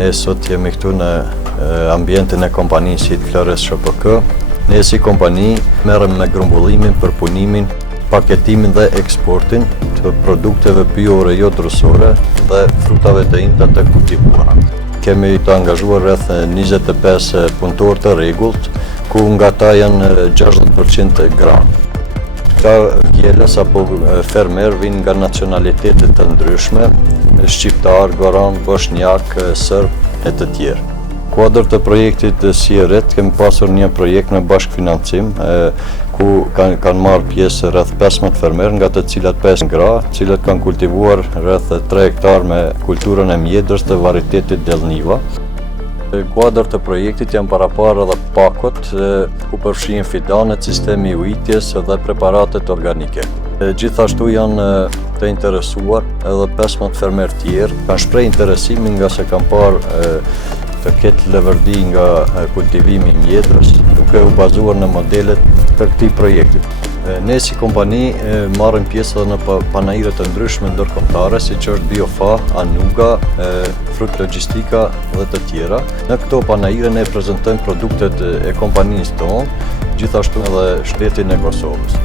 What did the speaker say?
Ne sot jemi këtu në ambientin e kompanisë Hit Flores SHPK. Ne si kompani merrem me grumbullimin, përpunimin, paketimin dhe eksportin të produkteve bijore jo drusore dhe frutave të inta të kultivuara. Kemi të angazhuar rreth 25 punëtorë të rregullt, ku nga ta janë 60% gra. Këta vjelës apo fermer vinë nga nacionalitetet të ndryshme, shqiptar, goran, bosnjak, sërb e të tjerë. Kuadër të projektit Sieret kemi pasur një projekt me bashkëfinancim, ku kanë marrë pjesë rreth 15 fermer, nga të cilat 5 gra, të cilët kanë kultivuar rreth 3 hektar me kulturën e mjedrës të varitetit Delniva. Kuadër të projektit janë paraparë edhe pakot, ku përfshihen fidanet, sistemi i ujitjes dhe preparatet organike. Gjithashtu janë të interesuar edhe 15 fermer tjerë, kanë shpreh interesimin nga se kanë parë të ketë lëvërdi nga kultivimi i mjedrës, duke u bazuar në modelet të këtij projekti. Ne si kompani marrim pjesë edhe në panajire të ndryshme ndërkombëtare, siç është Biofa, Anuga, Frut Logjistika dhe të tjera. Në këto panajire ne prezantojmë produktet e kompanisë tonë, gjithashtu edhe shtetin e Kosovës.